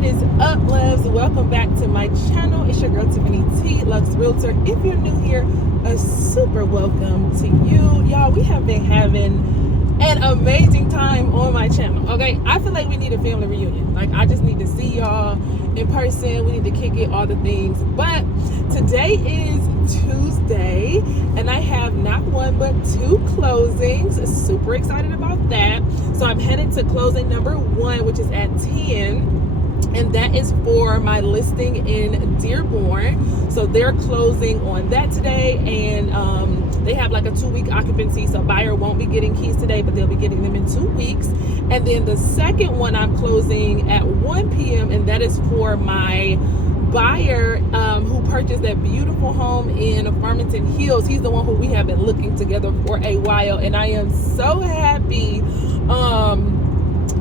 What is up, loves? Welcome back to my channel. It's your girl Tiffany T, Lux Realtor. If you're new here, a super welcome to you. Y'all, we have been having an amazing time on my channel, okay? I feel like we need a family reunion. Like, I just need to see y'all in person. We need to kick it, all the things. But today is Tuesday, and I have not one but two closings. Super excited about that. So I'm headed to closing number 1, which is at 10. And that is for my listing in Dearborn. So they're closing on that today, and they have like a 2-week occupancy, so buyer won't be getting keys today, but they'll be getting them in 2 weeks. And then the second one I'm closing at 1 p.m. and that is for my buyer who purchased that beautiful home in Farmington Hills. He's the one who we have been looking together for a while, and I am so happy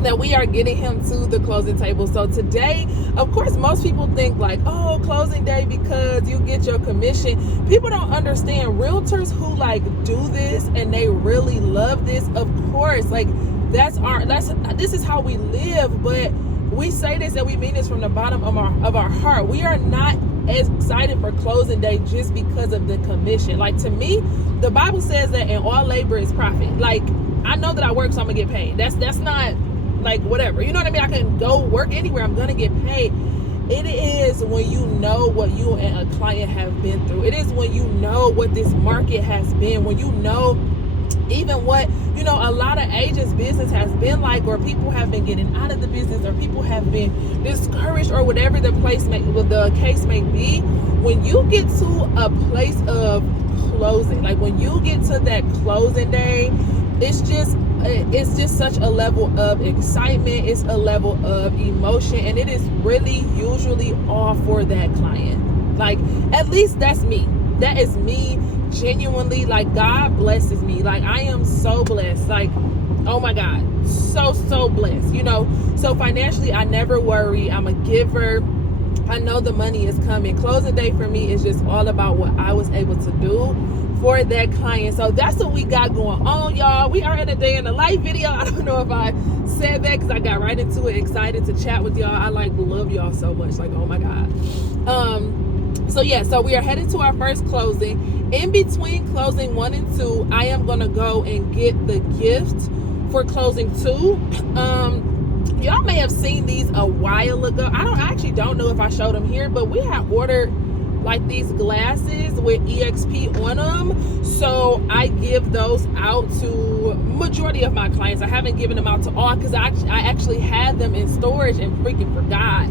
that we are getting him to the closing table. So today, of course, most people think like, oh, closing day because you get your commission. People don't understand, realtors who like do this and they really love this, of course, like this is how we live. But we say this and we mean this from the bottom of our heart. We are not as excited for closing day just because of the commission. Like, to me, the Bible says that in all labor is profit. Like, I know that I work, so I'm gonna get paid. That's not like whatever, you know what I mean? I can go work anywhere, I'm gonna get paid. It is when you know what you and a client have been through. It is when you know what this market has been, when you know even what, you know, a lot of agents' business has been like, or people have been getting out of the business, or people have been discouraged, or whatever the case may be. When you get to a place of closing, like when you get to that closing day, it's just such a level of excitement. It's a level of emotion, and it is really usually all for that client. Like, at least that's me. That is me genuinely. Like, God blesses me. Like, I am so blessed. Like, oh my God, so blessed, you know. So financially, I never worry. I'm a giver. I know the money is coming. Closing day for me is just all about what I was able to do for that client. So that's what we got going on, y'all. We are in a day in the life video. I don't know if I said that because I got right into it, excited to chat with y'all. I like love y'all so much. Like, oh my God. So yeah, so we are headed to our first closing. In between closing 1 and 2, I am gonna go and get the gift for closing 2. Y'all may have seen these a while ago. I actually don't know if I showed them here, but we had ordered like these glasses with EXP on them. So I give those out to majority of my clients. I haven't given them out to all because I actually had them in storage and freaking forgot.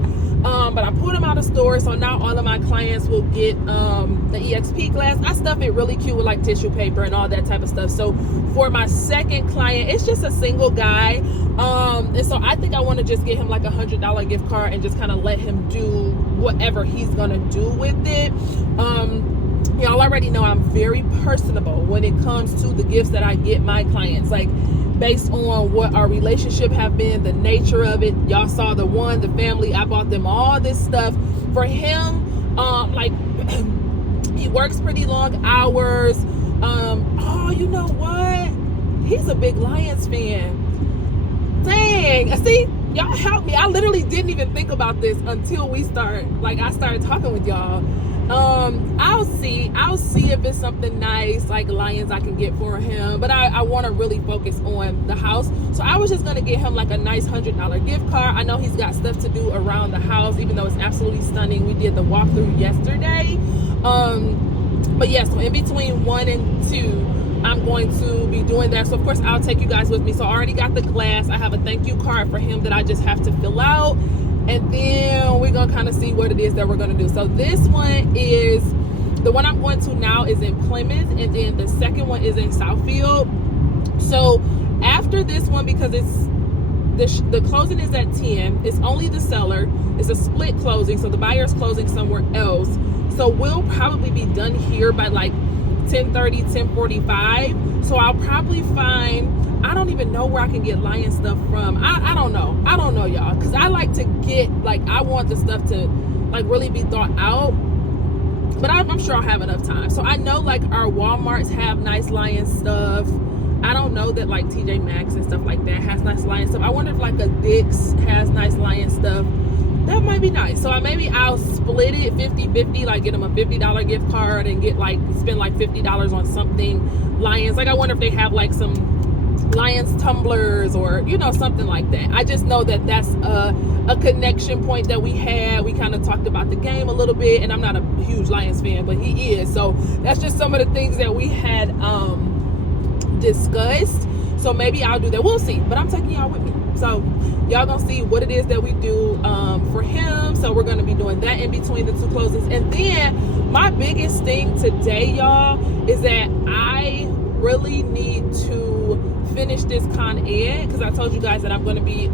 But I pulled them out of storage, so now all of my clients will get the EXP glass. I stuff it really cute with like tissue paper and all that type of stuff. So for my second client, it's just a single guy. And so I think I want to just get him like a $100 gift card and just kind of let him do whatever he's gonna do with it. Y'all already know I'm very personable when it comes to the gifts that I get my clients, like based on what our relationship have been, the nature of it. Y'all saw the family, I bought them all this stuff. For him, like he works pretty long hours. Oh, you know what? He's a big Lions fan. Dang, see, y'all help me. I literally didn't even think about this until I started talking with y'all. I'll see if it's something nice like Lions I can get for him, but I want to really focus on the house. So I was just going to get him like a nice $100 gift card. I know he's got stuff to do around the house, even though it's absolutely stunning. We did the walkthrough yesterday. But yeah, so in between 1 and 2, I'm going to be doing that. So of course I'll take you guys with me. So I already got the glass. I have a thank you card for him that I just have to fill out. And then we're going to kind of see what it is that we're going to do. So this one is, the one I'm going to now is in Plymouth. And then the second one is in Southfield. So after this one, because the closing is at 10, it's only the seller. It's a split closing. So the buyer's closing somewhere else. So we'll probably be done here by like 10:30, 10:45. So I'll probably find, I don't even know where I can get Lion stuff from. I don't know, y'all, because I like to get, like, I want the stuff to like really be thought out, but I'm sure I'll have enough time. So I know like our Walmarts have nice Lion stuff. I don't know that like TJ Maxx and stuff like that has nice Lion stuff. I wonder if like a Dick's has nice Lion stuff. That be nice. So maybe I'll split it 50-50, like get them a $50 gift card and spend like $50 on something Lions. Like I wonder if they have like some Lions tumblers or something like that. I just know that that's a connection point that we had. We kind of talked about the game a little bit, and I'm not a huge Lions fan, but he is. So that's just some of the things that we had discussed. So maybe I'll do that. We'll see, but I'm taking y'all with me. So y'all gonna see what it is that we do for him. So we're gonna be doing that in between the two closings. And then my biggest thing today, y'all, is that I really need to finish this Con Ed, because I told you guys that I'm going to be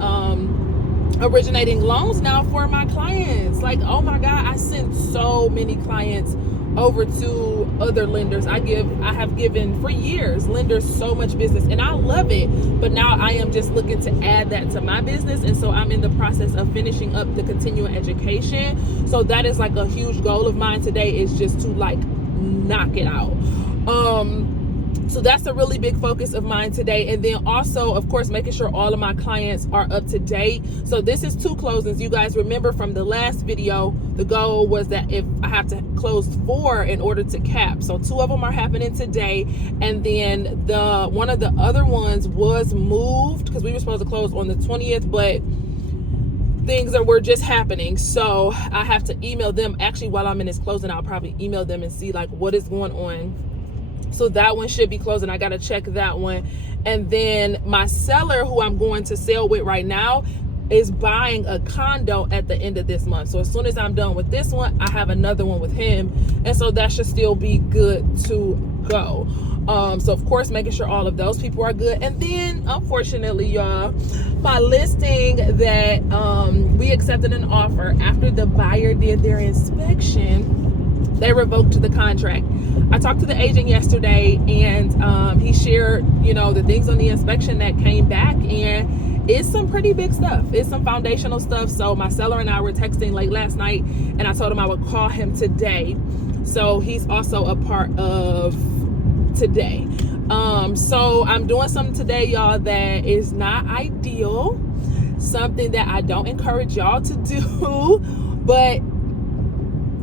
originating loans now for my clients. Like, oh my God, I send so many clients over to other lenders. I have given for years lenders so much business, and I love it, but now I am just looking to add that to my business. And so I'm in the process of finishing up the continuing education. So that is like a huge goal of mine today, is just to like knock it out. So that's a really big focus of mine today. And then also, of course, making sure all of my clients are up to date. So this is 2 closings. You guys remember from the last video, the goal was that if I have to close 4 in order to cap. So 2 of them are happening today. And then one of the other ones was moved because we were supposed to close on the 20th, but things that were just happening. So I have to email them. Actually, while I'm in this closing, I'll probably email them and see like what is going on. So that one should be closing. I got to check that one. And then my seller, who I'm going to sell with right now, is buying a condo at the end of this month. So as soon as I'm done with this one, I have another one with him. And so that should still be good to go. So of course, making sure all of those people are good. And then unfortunately, y'all, my listing that we accepted an offer after the buyer did their inspection, they revoked the contract. I talked to the agent yesterday, and he shared, the things on the inspection that came back, and it's some pretty big stuff. It's some foundational stuff. So my seller and I were texting late last night, and I told him I would call him today. So he's also a part of today. So I'm doing something today, y'all, that is not ideal. Something that I don't encourage y'all to do, but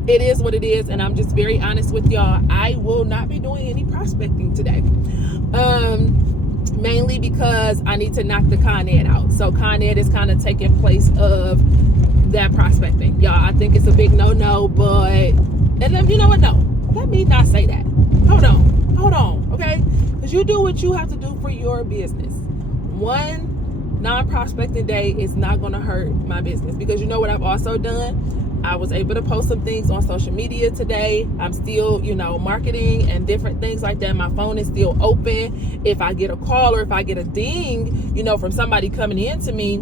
it is what it is, and I'm just very honest with y'all. I will not be doing any prospecting today, mainly because I need to knock the Con Ed out. So Con Ed is kind of taking place of that prospecting, y'all. I think it's a big no-no, but and then you know what? No, let me not say that. Hold on, okay? Because you do what you have to do for your business. One non-prospecting day is not going to hurt my business, because you know what I've also done? I was able to post some things on social media today. I'm still, marketing and different things like that. My phone is still open. If I get a call or if I get a ding, from somebody coming in to me,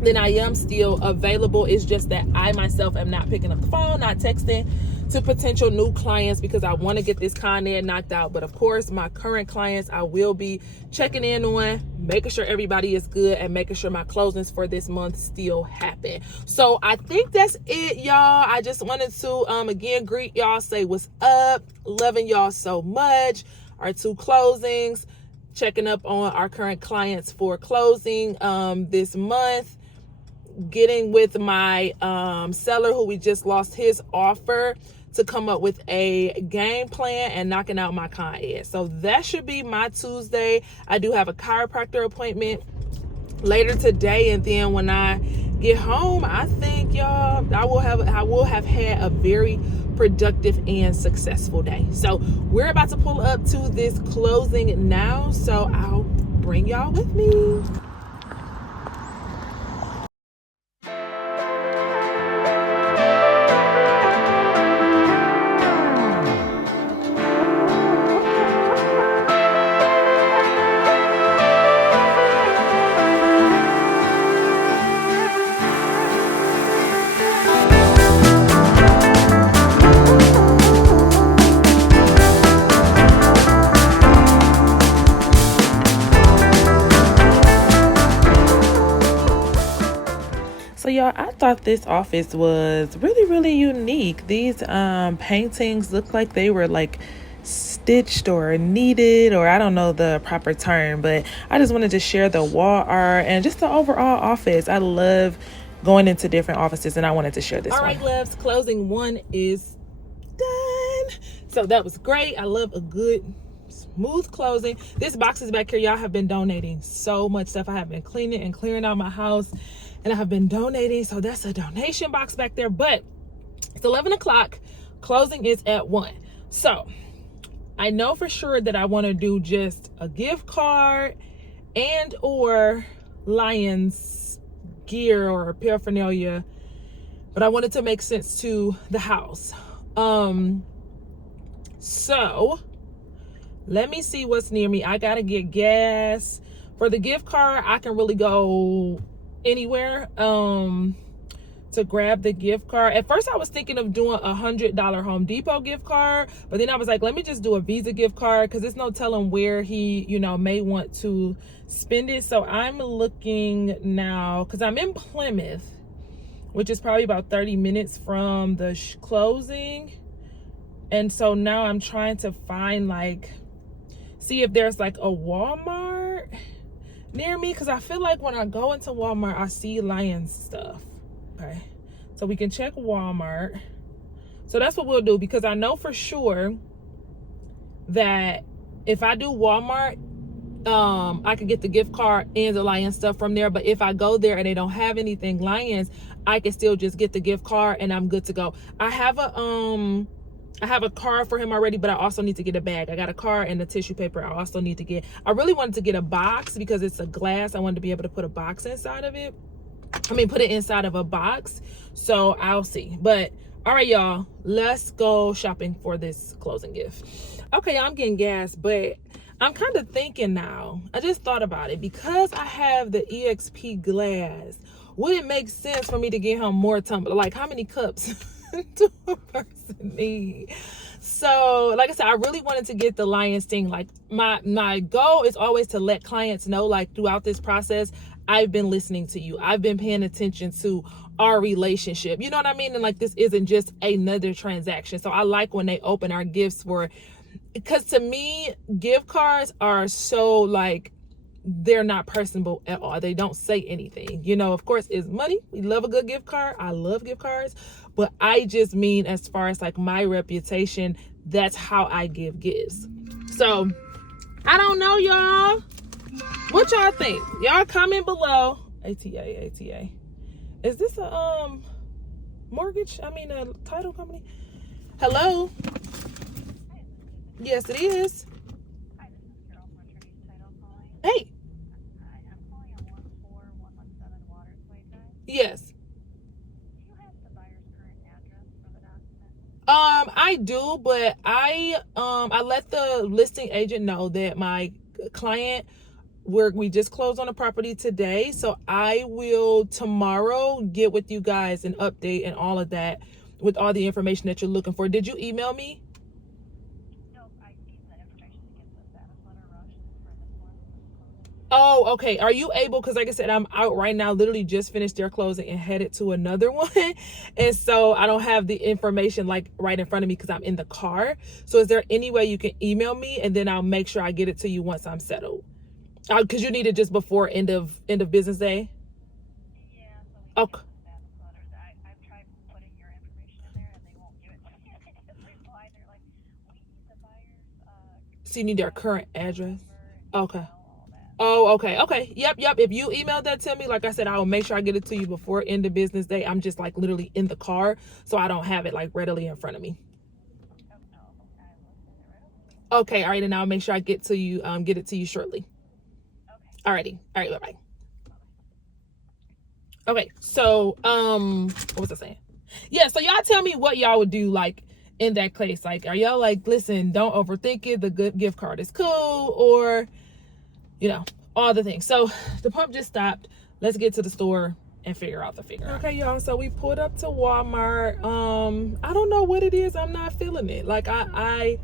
then I am still available. It's just that I myself am not picking up the phone, not texting to potential new clients, because I want to get this Con Ed knocked out. But of course, my current clients, I will be checking in on, making sure everybody is good, and making sure my closings for this month still happen. So I think that's it, y'all. I just wanted to again greet y'all, say what's up, loving y'all so much. Our 2 closings, checking up on our current clients for closing this month, getting with my seller who we just lost his offer to come up with a game plan and knocking out my Con Ed. So that should be my Tuesday. I do have a chiropractor appointment later today, and then when I get home, I think, y'all, I will have had a very productive and successful day. So we're about to pull up to this closing now, so I'll bring y'all with me. So y'all, I thought this office was really, really unique. These paintings look like they were like stitched or kneaded, or I don't know the proper term, but I just wanted to share the wall art and just the overall office. I love going into different offices, and I wanted to share this one. All right, loves, closing one is done. So that was great. I love a good smooth closing. This box is back here. Y'all have been donating so much stuff. I have been cleaning and clearing out my house, and I have been donating. So that's a donation box back there. But it's 11 o'clock. Closing is at 1. So I know for sure that I want to do just a gift card and or Lions gear or paraphernalia, but I wanted to make sense to the house. So let me see what's near me. I gotta get gas. For the gift card, I can really go anywhere to grab the gift card. At first I was thinking of doing a $100 Home Depot gift card, but then I was like, let me just do a Visa gift card, because there's no telling where he, you know, may want to spend it. So I'm looking now, because I'm in Plymouth, which is probably about 30 minutes from the closing. And so now I'm trying to find, like, see if there's like a Walmart near me, because I feel like when I go into Walmart, I see Lions stuff. Okay, so we can check Walmart. So that's what we'll do, because I know for sure that if I do Walmart, I can get the gift card and the Lions stuff from there. But if I go there and they don't have anything Lions, I can still just get the gift card and I'm good to go. I have a card for him already, but I also need to get a bag. I got a card and the tissue paper I also need to get. I really wanted to get a box because it's a glass. I wanted to be able to put a box inside of it. I mean, put it inside of a box. So I'll see. But all right, y'all, let's go shopping for this closing gift. Okay, I'm getting gas, but I'm kind of thinking now, I just thought about it, because I have the EXP glass, would it make sense for me to get him more tumbler? Like, how many cups do a person need? So like I said, I really wanted to get the Lions thing. Like, my goal is always to let clients know, like, throughout this process, I've been listening to you. I've been paying attention to our relationship. You know what I mean? And like, this isn't just another transaction. So I like when they open our gifts for, because to me, gift cards are so, like, they're not personable at all. They don't say anything. You know, of course, it's money. We love a good gift card. I love gift cards. But I just mean, as far as like my reputation, that's how I give gifts. So I don't know, y'all. What y'all think? Y'all comment below. ATA. Is this a mortgage? I mean, a title company? Hello? Yes, it is. Hi, this is Carol from Attorney's Title calling. Hey. Hi, I'm calling on 14117 Watersway Drive. Yes. Do you have the buyer's current address for the document? I do, but I let the listing agent know that my client, we just closed on the property today, so I will tomorrow get with you guys an update and all of that with all the information that you're looking for. Did you email me? Nope, I need that information to get the status letter rushed for this one. Oh, okay. Are you able, because like I said, I'm out right now, literally just finished their closing and headed to another one. And so I don't have the information like right in front of me because I'm in the car. So is there any way you can email me, and then I'll make sure I get it to you once I'm settled? Because you need it just before end of business day? Yeah, so we Okay. get the status letters. I've tried putting your information in there and they won't give it to me. They just reply, they're like, we need the buyer's So you need their current address? number, Okay. all that. Oh, okay. Yep. If you email that to me, like I said, I will make sure I get it to you before end of business day. I'm just like literally in the car, so I don't have it like readily in front of me. Oh, no, I will send it right over. Okay, all right, and I'll make sure I get to you, get it to you shortly. Okay. Alrighty. All right, bye-bye. Okay, so what was I saying? Yeah, so y'all tell me what y'all would do like in that case. Like, are y'all like, listen, don't overthink it, the good gift card is cool, or you know, all the things. So the pump just stopped. Let's get to the store and figure out. Okay, y'all, so we pulled up to Walmart. I don't know what it is. I'm not feeling it. Like I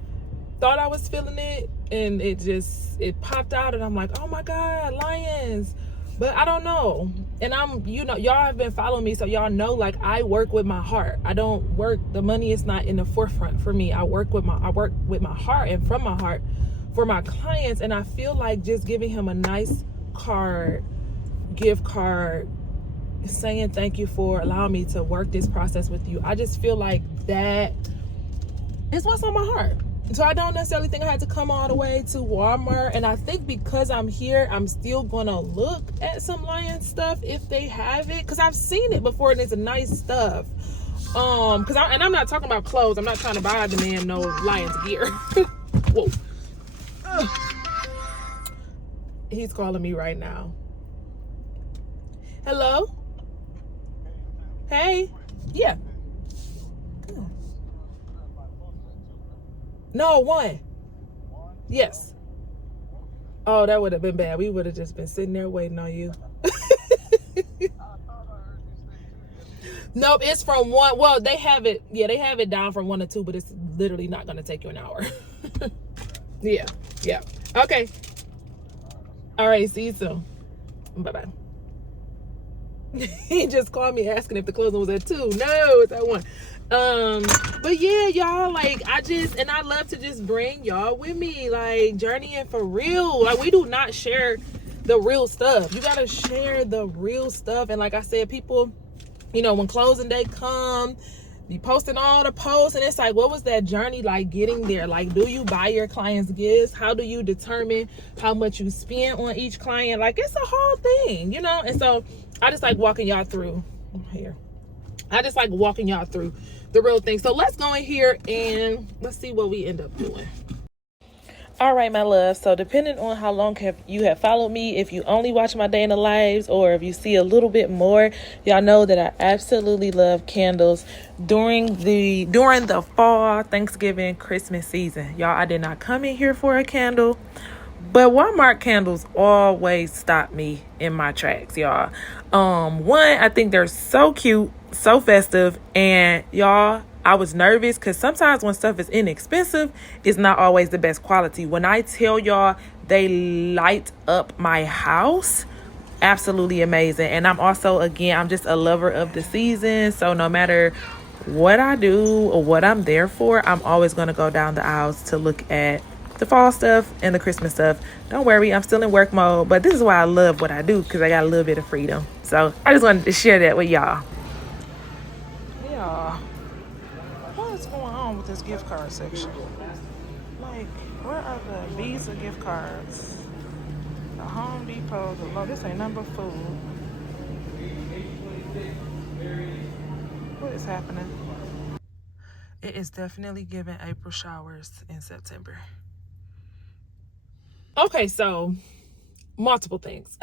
thought I was feeling it, and it popped out, and I'm like, oh my God, Lions. But I don't know. And y'all have been following me, so y'all know, like, I work with my heart. I don't work, the money is not in the forefront for me. I work with my heart and from my heart for my clients. And I feel like just giving him a nice gift card, saying thank you for allowing me to work this process with you. I just feel like that is what's on my heart. So I don't necessarily think I had to come all the way to Walmart. And I think because I'm here, I'm still gonna look at some lion stuff if they have it, because I've seen it before and it's nice stuff. Because I'm not talking about clothes. I'm not trying to buy the man no Lions gear. Whoa. Ugh. He's calling me right now. Hello? Hey? Yeah. No, one. Yes. Oh, that would have been bad. We would have just been sitting there waiting on you. Nope, it's from 1. Well, they have it. Yeah, they have it down from 1 to 2, but it's literally not going to take you an hour. Yeah. Okay. All right, see you soon. Bye-bye. He just called me asking if the closing was at 2. No, it's at 1. But yeah, y'all, like, I love to just bring y'all with me, like, journeying for real. Like, we do not share the real stuff. You gotta share the real stuff. And like I said, people, you know, when closing day come, be posting all the posts, and it's like, what was that journey like getting there? Like, do you buy your clients gifts? How do you determine how much you spend on each client? Like, it's a whole thing, you know? And so I just like walking y'all through here. I just like walking y'all through the real thing. So let's go in here and let's see what we end up doing. All right, my love. So depending on how long you have followed me, if you only watch my day in the lives or if you see a little bit more, y'all know that I absolutely love candles during the fall, Thanksgiving, Christmas season. Y'all, I did not come in here for a candle, but Walmart candles always stop me in my tracks, y'all. One, I think they're so cute, so festive, and y'all, I was nervous because sometimes when stuff is inexpensive, it's not always the best quality. When I tell y'all they light up my house, absolutely amazing. And I'm also, again, I'm just a lover of the season. So no matter what I do or what I'm there for, I'm always going to go down the aisles to look at the fall stuff and the Christmas stuff. Don't worry, I'm still in work mode, but this is why I love what I do, because I got a little bit of freedom. So I just wanted to share that with y'all. Yeah. What's going on with this gift card section? Like, where are the Visa gift cards? The Home Depot, this ain't number food. What is happening? It is definitely giving April showers in September. Okay, so multiple things.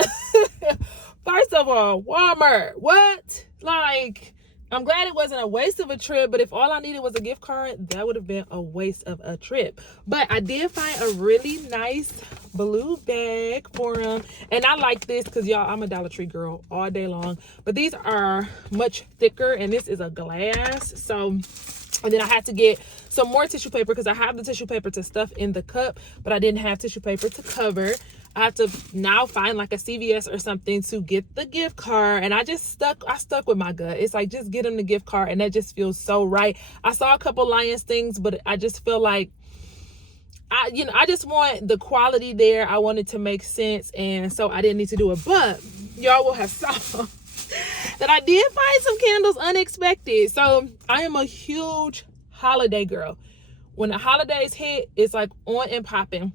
First of all, Walmart. What? Like, I'm glad it wasn't a waste of a trip, but if all I needed was a gift card, that would have been a waste of a trip. But I did find a really nice blue bag for them. And I like this because, y'all, I'm a Dollar Tree girl all day long. But these are much thicker, and this is a glass. So, and then I had to get some more tissue paper because I have the tissue paper to stuff in the cup, but I didn't have tissue paper to cover. I have to now find like a CVS or something to get the gift card. And I stuck with my gut. It's like, just get them the gift card. And that just feels so right. I saw a couple Lions things, but I just feel like, I just want the quality there. I want it to make sense. And so I didn't need to do it. But y'all will have saw that I did find some candles unexpected. So I am a huge holiday girl. When the holidays hit, it's like on and popping.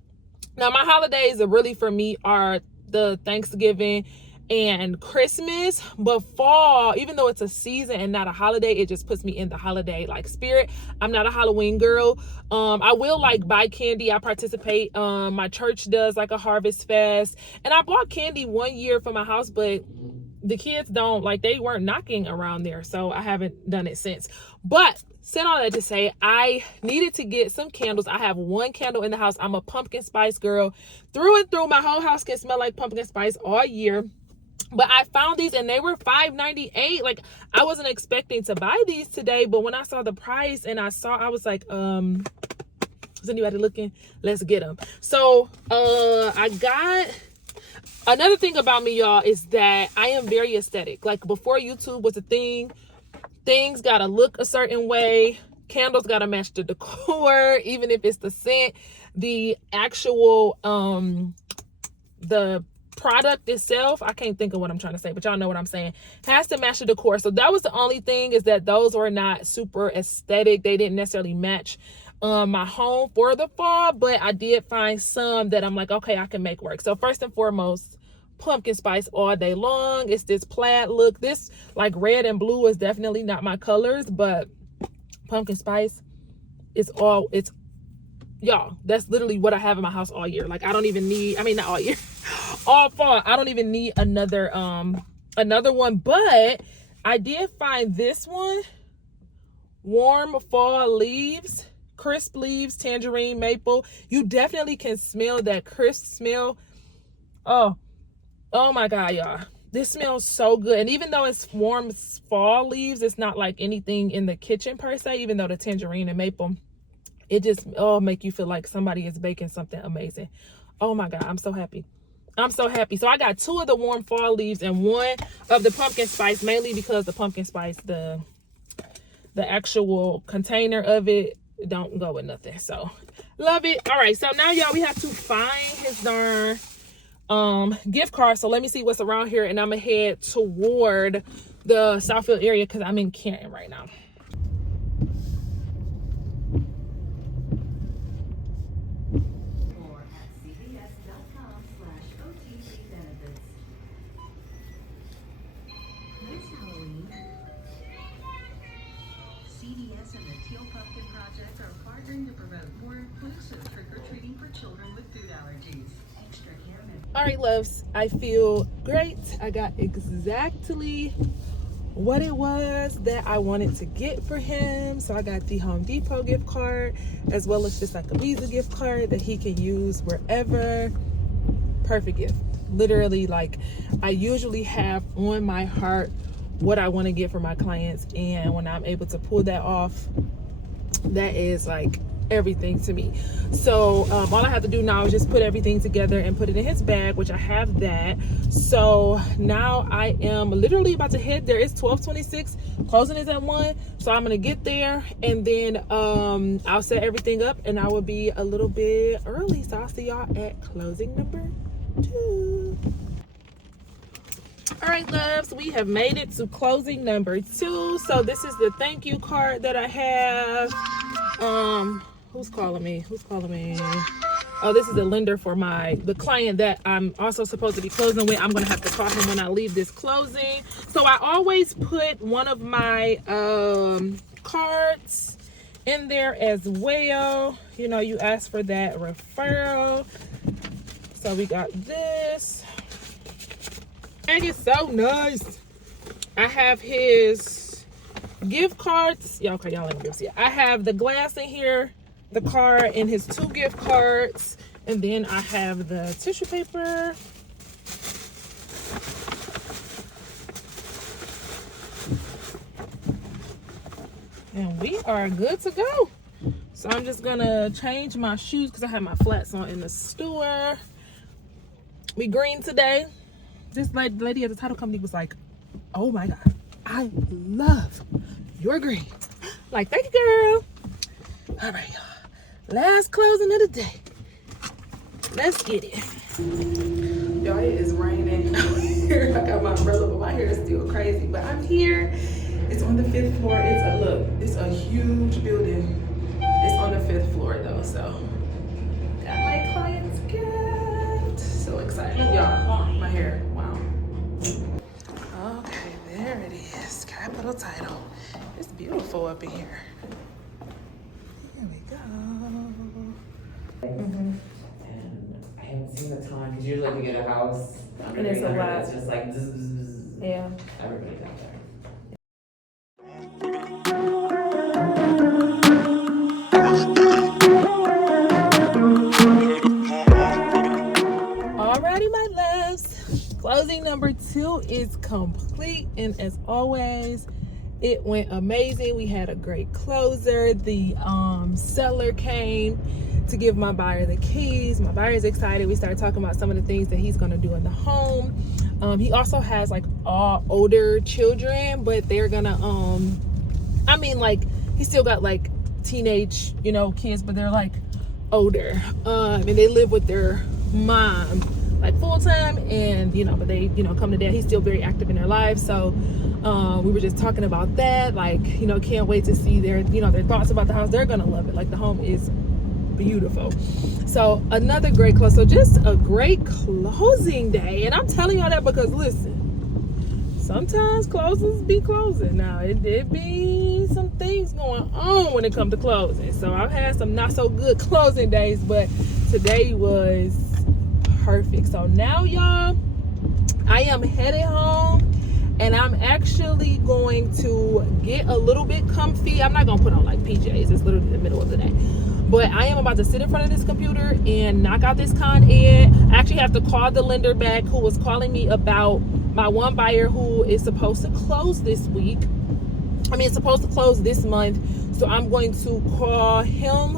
Now, my holidays are really, for me, are the Thanksgiving and Christmas. But fall, even though it's a season and not a holiday, it just puts me in the holiday like spirit. I'm not a Halloween girl. I will like buy candy. I participate. My church does like a harvest fest. And I bought candy one year for my house, but the kids don't, like, they weren't knocking around there. So I haven't done it since. But said all that to say, I needed to get some candles. I have one candle in the house. I'm a pumpkin spice girl through and through. My whole house can smell like pumpkin spice all year. But I found these and they were $5.98. Like, I wasn't expecting to buy these today, but when I saw the price and I was like, is anybody looking? Let's get them. So I got, another thing about me, y'all, is that I am very aesthetic. Like, before YouTube was a thing, things gotta look a certain way. Candles gotta match the decor, even if it's the scent. The actual, the product itself, I can't think of what I'm trying to say, but y'all know what I'm saying, has to match the decor. So that was the only thing, is that those were not super aesthetic. They didn't necessarily match my home for the fall, but I did find some that I'm like, okay, I can make work. So first and foremost, pumpkin spice all day long. It's this plaid look. This like red and blue is definitely not my colors, but pumpkin spice, it's y'all, that's literally what I have in my house all year. Like I don't even need, I mean, not all year, all fall. I don't even need another one, but I did find this one, warm fall leaves, crisp leaves, tangerine, maple. You definitely can smell that crisp smell. Oh my God, y'all. This smells so good. And even though it's warm fall leaves, it's not like anything in the kitchen per se, even though the tangerine and maple, it just make you feel like somebody is baking something amazing. Oh my God, I'm so happy. I'm so happy. So I got 2 of the warm fall leaves and 1 of the pumpkin spice, mainly because the pumpkin spice, the actual container of it don't go with nothing. So love it. All right, so now y'all, we have to find his darn gift card. So let me see what's around here, and I'm gonna head toward the Southfield area because I'm in Canton right now. All right, loves, I feel great. I got exactly what it was that I wanted to get for him. So I got the Home Depot gift card, as well as just like a Visa gift card that he can use wherever. Perfect gift. Literally, like, I usually have on my heart what I want to get for my clients, and when I'm able to pull that off, that is like everything to me. So all I have to do now is just put everything together and put it in his bag, which I have that. So now I am literally about to head there. It's 12:26, closing is at 1, so I'm gonna get there, and then I'll set everything up, and I will be a little bit early. So I'll see y'all at closing number 2. All right, loves, we have made it to closing number 2. So this is the thank you card that I have. Who's calling me? Oh, this is the lender for the client that I'm also supposed to be closing with. I'm gonna have to call him when I leave this closing. So I always put one of my cards in there as well. You know, you ask for that referral. So we got this. And it's so nice. I have his gift cards. Yeah, okay, y'all ain't gonna be able to see it. I have the glass in here, the card, and his 2 gift cards, and then I have the tissue paper. And we are good to go. So I'm just gonna change my shoes because I have my flats on in the store. We green today. This lady at the title company was like, oh my God, I love your green. Like, thank you, girl. All right, y'all. Last closing of the day. Let's get it. Y'all, it is raining here. I got my umbrella, but my hair is still crazy. But I'm here. It's on the 5th floor. It's a huge building. It's on the 5th floor though, so got my client's gift. So excited. Y'all, my hair, wow. Okay, there it is. Capital title. It's beautiful up in here. Here we go. And I haven't seen the time because usually we get a house under And it's a 300, lot. it's just like zzz, zzz, zzz. Yeah. Everybody's out there. Alrighty, my loves. Closing number 2 is complete, and as always, it went amazing. We had a great closer. The seller came to give my buyer the keys. My buyer's excited. We started talking about some of the things that he's gonna do in the home. He also has like all older children, but they're gonna I mean, like, he still got like teenage, you know, kids, but they're like older. And they live with their mom. like full time, and but they come to dad. He's still very active in their lives. So we were just talking about that, like can't wait to see their their thoughts about the house. They're gonna love it. Like the home is beautiful. So another great close. So just a great closing day, and I'm telling y'all that because listen, sometimes closings be closing. Now it be some things going on when it comes to closing. So I've had some not so good closing days, but today was perfect. So now y'all, I am headed home, and I'm actually going to get a little bit comfy. I'm not gonna put on like PJs. It's literally the middle of the day. But I am about to sit in front of this computer and knock out this Con Ed. I actually have to call the lender back who was calling me about my one buyer who is supposed to close this week. It's supposed to close this month. So I'm going to call him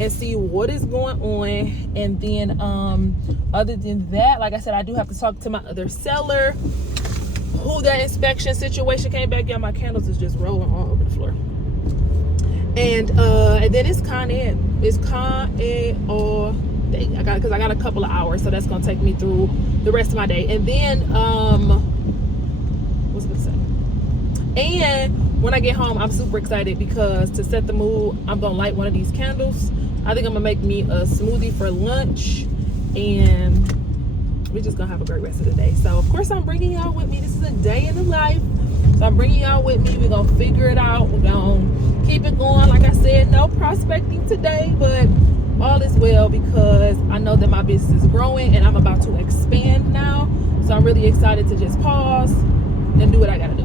and see what is going on. And then other than that, like I said, I do have to talk to my other seller who that inspection situation came back. Yeah, my candles is just rolling all over the floor. And then it's Con Ed. It's Con Ed all day. I got a couple of hours, so that's gonna take me through the rest of my day. And then what's I gonna say? And when I get home, I'm super excited because to set the mood, I'm gonna light one of these candles. I think I'm gonna make me a smoothie for lunch, and we're just gonna have a great rest of the day. So of course I'm bringing y'all with me. This is a day in the life. So I'm bringing y'all with me. We're gonna figure it out. We're gonna keep it going. Like I said, no prospecting today, but all is well because I know that my business is growing and I'm about to expand now. So I'm really excited to just pause and do what I gotta do.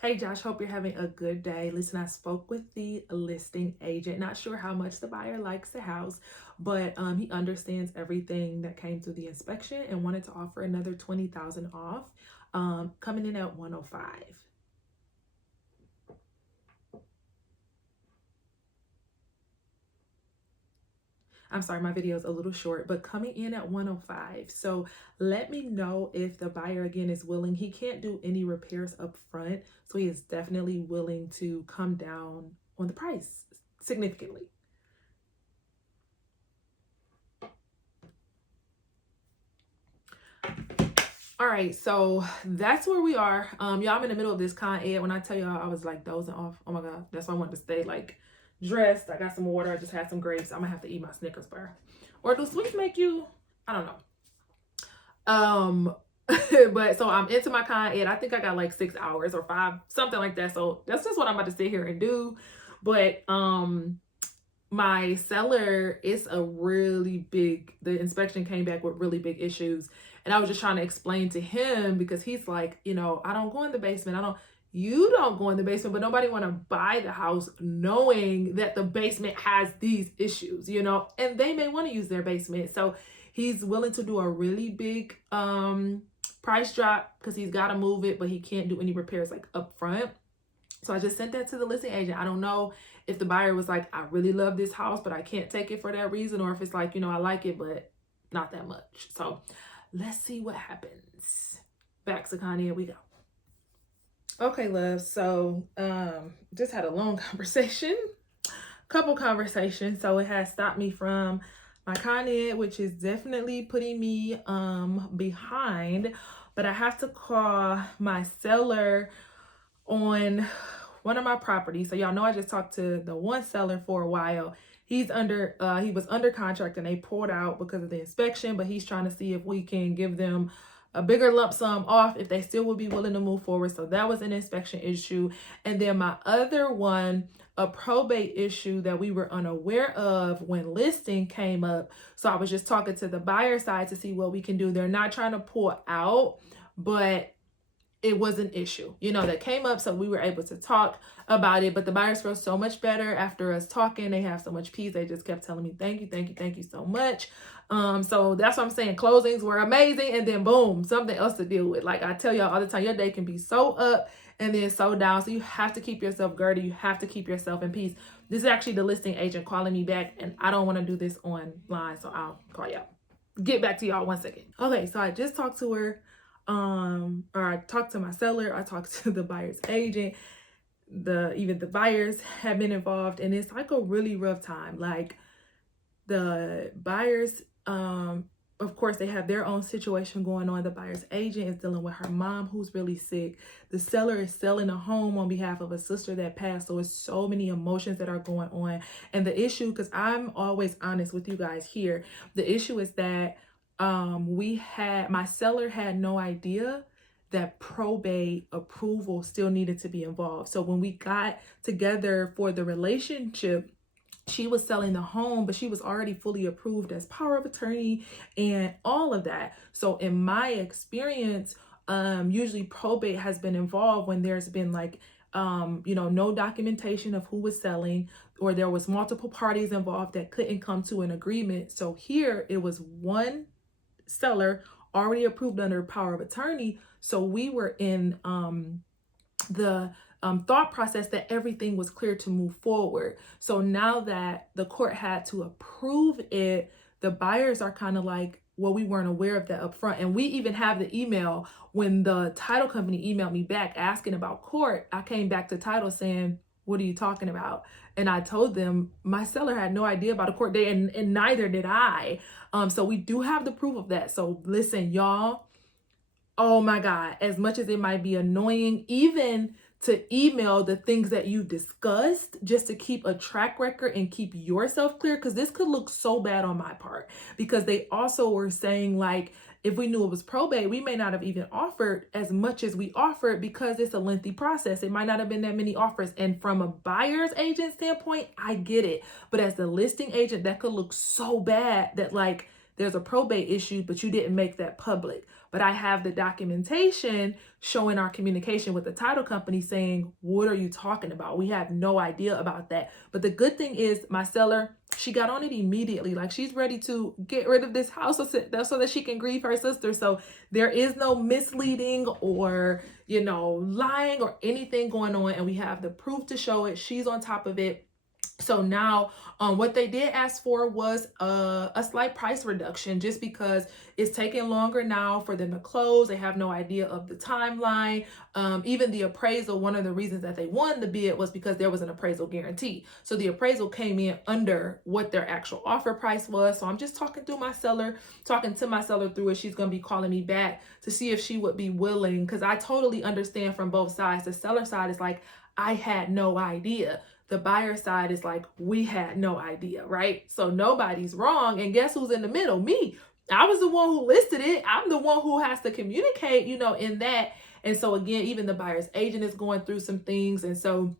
Hey Josh, hope you're having a good day. Listen, I spoke with the listing agent. Not sure how much the buyer likes the house, but he understands everything that came through the inspection and wanted to offer another $20,000 off, coming in at 105. I'm sorry, my video is a little short, but coming in at 105. So let me know if the buyer again is willing. He can't do any repairs up front, so he is definitely willing to come down on the price significantly. All right, so that's where we are. Y'all, I'm in the middle of this Con Ed. When I tell y'all I was like dozing off, oh my God, that's why I wanted to stay like dressed. I got some water. I just had some grapes. I'm gonna have to eat my Snickers bar. Or do sweets make you? I don't know. But so I'm into my Con Ed. I think I got like 6 hours or 5, something like that. So that's just what I'm about to sit here and do. But my seller is a really big, the inspection came back with really big issues. And I was just trying to explain to him because he's like, I don't go in the basement. You don't go in the basement, but nobody want to buy the house knowing that the basement has these issues, and they may want to use their basement. So he's willing to do a really big price drop because he's got to move it, but he can't do any repairs like up front. So I just sent that to the listing agent. I don't know if the buyer was like, I really love this house, but I can't take it for that reason. Or if it's like, I like it, but not that much. So let's see what happens. Back to Connie, here we go. Okay, love. So just had a long couple conversations. So it has stopped me from my Connie, which is definitely putting me behind. But I have to call my seller on one of my properties. So y'all know I just talked to the one seller for a while. He was under contract and they pulled out because of the inspection, but he's trying to see if we can give them a bigger lump sum off if they still would be willing to move forward. So that was an inspection issue. And then my other one, a probate issue that we were unaware of when listing came up. So I was just talking to the buyer side to see what we can do. They're not trying to pull out, but it was an issue, that came up. So we were able to talk about it, but the buyers feel so much better after us talking. They have so much peace. They just kept telling me, thank you so much. So that's what I'm saying. Closings were amazing. And then boom, something else to deal with. Like I tell y'all all the time, your day can be so up and then so down. So you have to keep yourself girded. You have to keep yourself in peace. This is actually the listing agent calling me back, and I don't want to do this online. So I'll call y'all. Get back to y'all 1 second. Okay. So I just talked to her. Or I talked to my seller, I talked to the buyer's agent, even the buyers have been involved, and it's like a really rough time. Like the buyers, of course, they have their own situation going on. The buyer's agent is dealing with her mom who's really sick. The seller is selling a home on behalf of a sister that passed. So it's so many emotions that are going on. And the issue, because I'm always honest with you guys here, the issue is that my seller had no idea that probate approval still needed to be involved. So when we got together for the relationship, she was selling the home, but she was already fully approved as power of attorney and all of that. So in my experience, usually probate has been involved when there's been like, no documentation of who was selling, or there was multiple parties involved that couldn't come to an agreement. So here it was one seller already approved under power of attorney. So we were in the thought process that everything was clear to move forward. So now that the court had to approve it, the buyers are kind of like, well, we weren't aware of that up front. And we even have the email when the title company emailed me back asking about court. I came back to title saying, what are you talking about? And I told them my seller had no idea about a court date, and neither did I. So we do have the proof of that. So listen, y'all, oh my God, as much as it might be annoying, even to email the things that you discussed, just to keep a track record and keep yourself clear, because this could look so bad on my part, because they also were saying like, if we knew it was probate, we may not have even offered as much as we offered because it's a lengthy process. It might not have been that many offers. And from a buyer's agent standpoint, I get it. But as the listing agent, that could look so bad that like there's a probate issue, but you didn't make that public. But I have the documentation showing our communication with the title company saying, what are you talking about? We have no idea about that. But the good thing is my seller, she got on it immediately. Like she's ready to get rid of this house so that she can grieve her sister. So there is no misleading or, lying or anything going on. And we have the proof to show it. She's on top of it. So now what they did ask for was a slight price reduction, just because it's taking longer now for them to close. They have no idea of the timeline. Even the appraisal, one of the reasons that they won the bid was because there was an appraisal guarantee. So the appraisal came in under what their actual offer price was. So I'm just talking to my seller through it. She's going to be calling me back to see if she would be willing, because I totally understand from both sides. The seller side is like, I had no idea. The buyer side is like, we had no idea, right? So nobody's wrong. And guess who's in the middle? Me. I was the one who listed it. I'm the one who has to communicate, in that. And so again, even the buyer's agent is going through some things. And so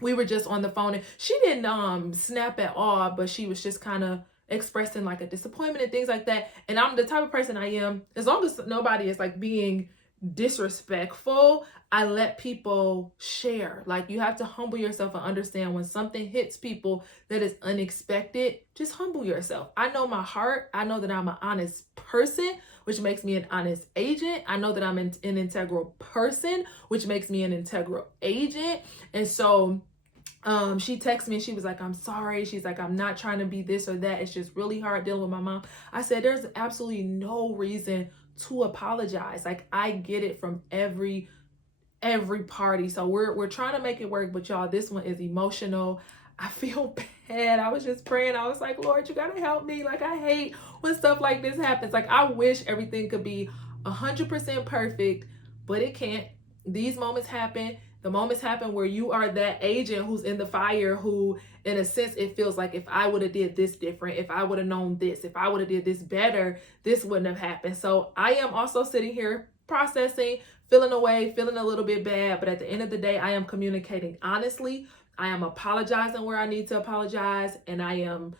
we were just on the phone, and she didn't snap at all, but she was just kind of expressing like a disappointment and things like that. And I'm the type of person I am, as long as nobody is like being disrespectful, I let people share. Like, you have to humble yourself and understand when something hits people that is unexpected, just humble yourself. I know my heart. I know that I'm an honest person, which makes me an honest agent. I know that I'm an integral person, which makes me an integral agent. And so she texted me and she was like, I'm sorry. She's like, I'm not trying to be this or that. It's just really hard dealing with my mom. I said, there's absolutely no reason to apologize. Like, I get it from every party. So we're trying to make it work, but y'all, this one is emotional. I feel bad. I was just praying. I was like, Lord, you gotta help me. Like, I hate when stuff like this happens. Like, I wish everything could be 100% perfect, but it can't. These moments happen. The moments happen where you are that agent who's in the fire, who, in a sense, it feels like, if I would have did this different, if I would have known this, if I would have did this better, this wouldn't have happened. So I am also sitting here processing, feeling away, feeling a little bit bad. But at the end of the day, I am communicating honestly. I am apologizing where I need to apologize. And I am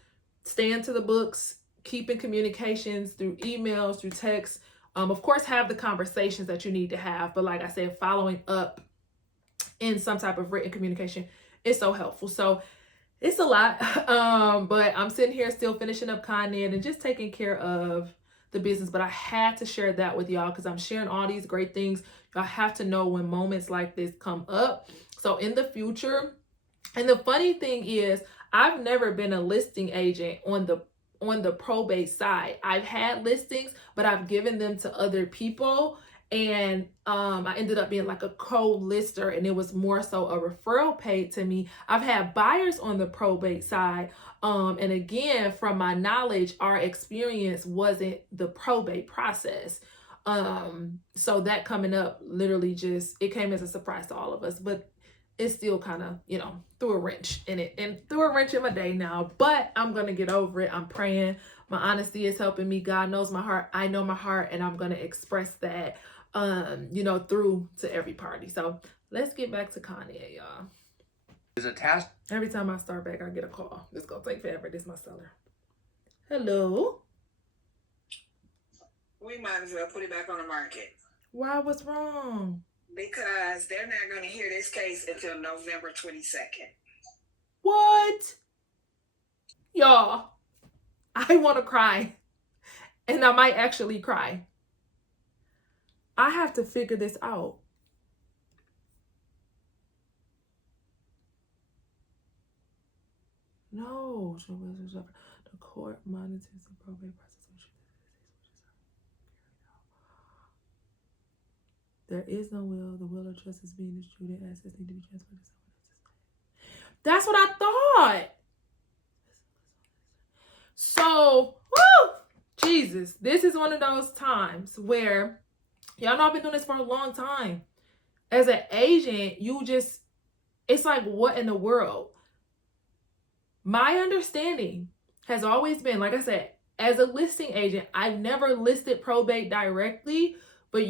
staying to the books, keeping communications through emails, through texts. Of course, have the conversations that you need to have. But like I said, following up in some type of written communication is so helpful. So it's a lot. But I'm sitting here still finishing up Con Ed and just taking care of the business. But I had to share that with y'all because I'm sharing all these great things. Y'all have to know when moments like this come up. So in the future, and the funny thing is, I've never been a listing agent on the probate side. I've had listings, but I've given them to other people. And I ended up being like a co-lister, and it was more so a referral paid to me. I've had buyers on the probate side. And again, from my knowledge, our experience wasn't the probate process. So that coming up literally just, it came as a surprise to all of us, but it's still kind of, threw a wrench in it and threw a wrench in my day now, but I'm going to get over it. I'm praying. My honesty is helping me. God knows my heart. I know my heart, and I'm going to express that, through to every party. So let's get back to Kanye, y'all. Is a task. Every time I start back, I get a call. It's going to take forever. This is my seller. Hello. We might as well put it back on the market. Why? What's wrong? Because they're not going to hear this case until November 22nd. What? Y'all, I want to cry. And I might actually cry. I have to figure this out. No. The court monitors the probate process. There is no will. The will or trust is being disputed. Assets need to be transferred to someone else's name. That's what I thought. So, Jesus, this is one of those times where, y'all know I've been doing this for a long time. As an agent, it's like, what in the world? My understanding has always been, like I said, as a listing agent, I've never listed probate directly, but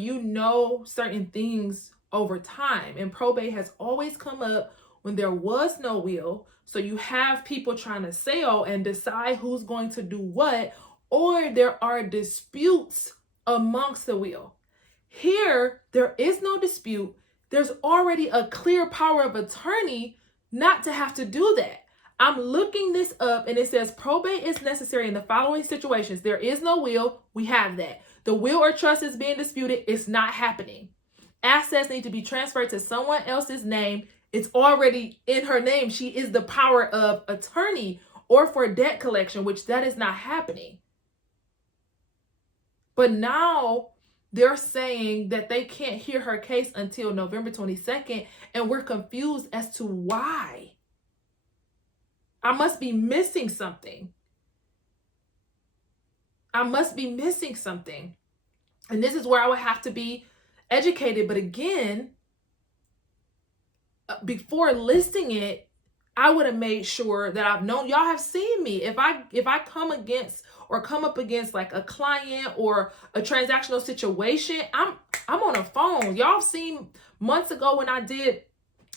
certain things over time. And probate has always come up when there was no will. So you have people trying to sell and decide who's going to do what, or there are disputes amongst the will. Here, there is no dispute. There's already a clear power of attorney not to have to do that. I'm looking this up, and it says probate is necessary in the following situations. There is no will. We have that. The will or trust is being disputed. It's not happening. Assets need to be transferred to someone else's name. It's already in her name. She is the power of attorney, or for debt collection, which that is not happening. But now they're saying that they can't hear her case until November 22nd, and we're confused as to why. I must be missing something. And this is where I would have to be educated. But again, before listing it, I would have made sure that I've known. Y'all have seen me. If I come up against like a client or a transactional situation, I'm on the phone. Y'all have seen months ago when I did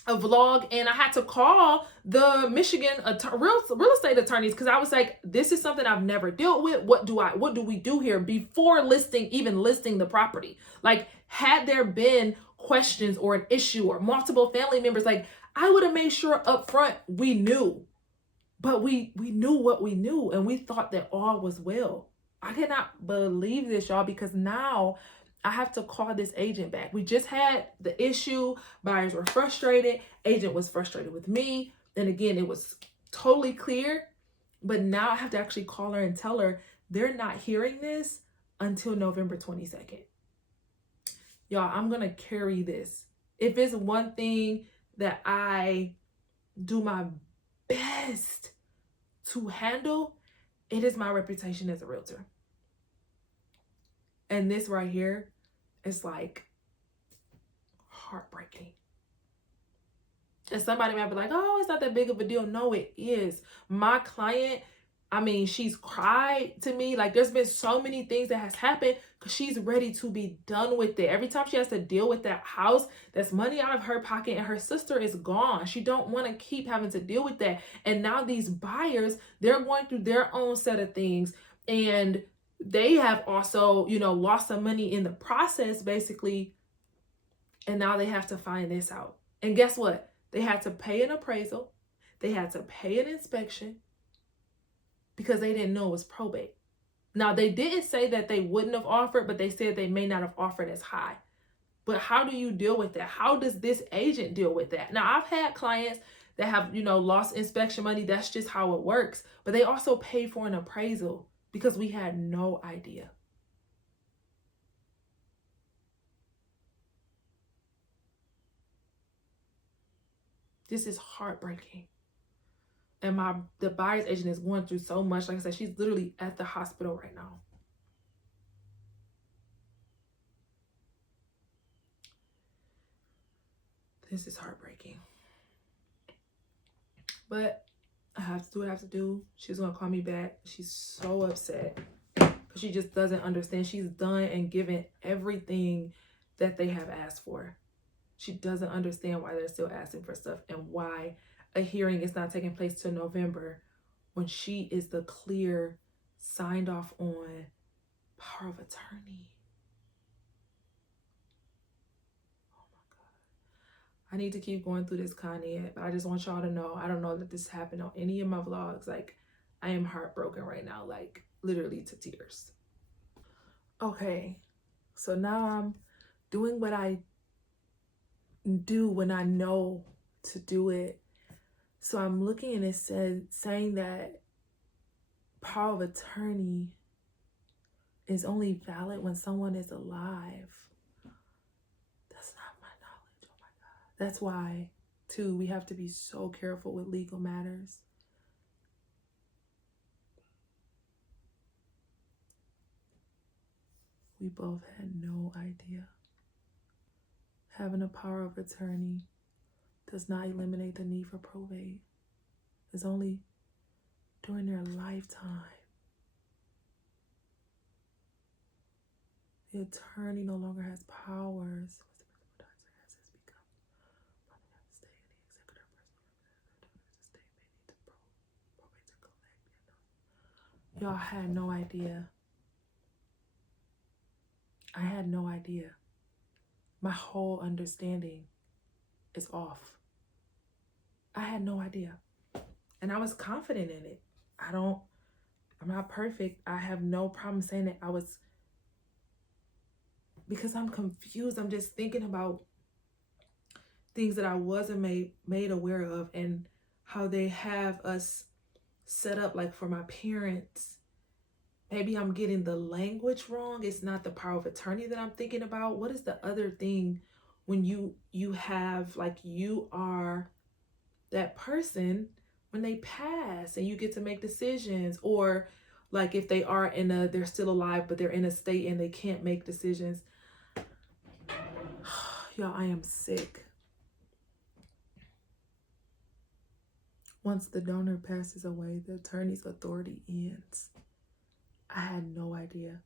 a vlog and I had to call the Michigan real estate attorneys because I was like, this is something I've never dealt with. What do we do here before even listing the property? Like, had there been questions or an issue or multiple family members, like, I would have made sure up front we knew. But we knew what we knew, and we thought that all was well. I cannot believe this, y'all, because now I have to call this agent back. We just had the issue. Buyers were frustrated. Agent was frustrated with me. And again, it was totally clear. But now I have to actually call her and tell her they're not hearing this until November 22nd. Y'all, I'm going to carry this. If it's one thing that I do my best to handle, it is my reputation as a realtor. And this right here is like heartbreaking. And somebody might be like, oh, it's not that big of a deal. No, it is. My client, I mean, she's cried to me. Like, there's been so many things that has happened because she's ready to be done with it. Every time she has to deal with that house, that's money out of her pocket, and her sister is gone. She don't want to keep having to deal with that. And now these buyers, they're going through their own set of things, and they have also, you know, lost some money in the process, basically. And now they have to find this out. And guess what? They had to pay an appraisal. They had to pay an inspection because they didn't know it was probate. Now, they didn't say that they wouldn't have offered, but they said they may not have offered as high. But how do you deal with that? How does this agent deal with that? Now, I've had clients that have, you know, lost inspection money. That's just how it works. But they also pay for an appraisal because we had no idea. This is heartbreaking. And the buyer's agent is going through so much. Like I said, she's literally at the hospital right now. This is heartbreaking. But I have to do what I have to do. She's going to call me back. She's so upset because she just doesn't understand. She's done and given everything that they have asked for. She doesn't understand why they're still asking for stuff and why a hearing is not taking place till November when she is the clear signed off on power of attorney. Oh my God. I need to keep going through this, Kanye, but I just want y'all to know, I don't know that this happened on any of my vlogs. Like, I am heartbroken right now, like literally to tears. Okay, so now I'm doing what I do when I know to do it. So I'm looking and it says saying that power of attorney is only valid when someone is alive. That's not my knowledge. Oh my God. That's why, too, we have to be so careful with legal matters. We both had no idea. Having a power of attorney does not eliminate the need for probate. It's only during their lifetime. The attorney no longer has powers. Y'all had no idea. I had no idea. My whole understanding is off. I had no idea. And I was confident in it. I'm not perfect. I have no problem saying that I was, because I'm confused. I'm just thinking about things that I wasn't made aware of and how they have us set up, like for my parents. Maybe I'm getting the language wrong. It's not the power of attorney that I'm thinking about. What is the other thing when you have, like, you are that person when they pass and you get to make decisions, or like if they are they're still alive, but they're in a state and they can't make decisions. Y'all, I am sick. Once the donor passes away, the attorney's authority ends. I had no idea.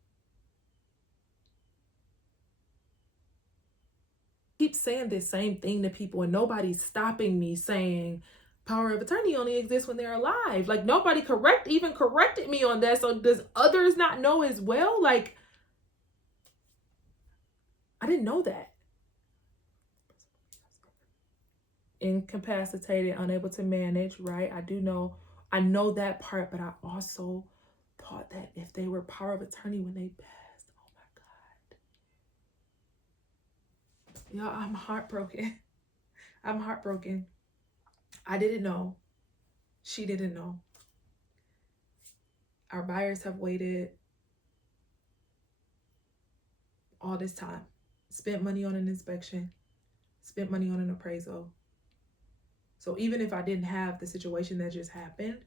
I keep saying this same thing to people and nobody's stopping me saying power of attorney only exists when they're alive. Like, nobody even corrected me on that. So does others not know as well? Like, I didn't know that. Incapacitated, unable to manage, right? I know that part, but I also thought that if they were power of attorney when they passed, oh my God. Y'all, I'm heartbroken. I'm heartbroken. I didn't know. She didn't know. Our buyers have waited all this time, spent money on an inspection, spent money on an appraisal. So even if I didn't have the situation that just happened,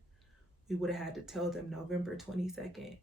we would have had to tell them November 22nd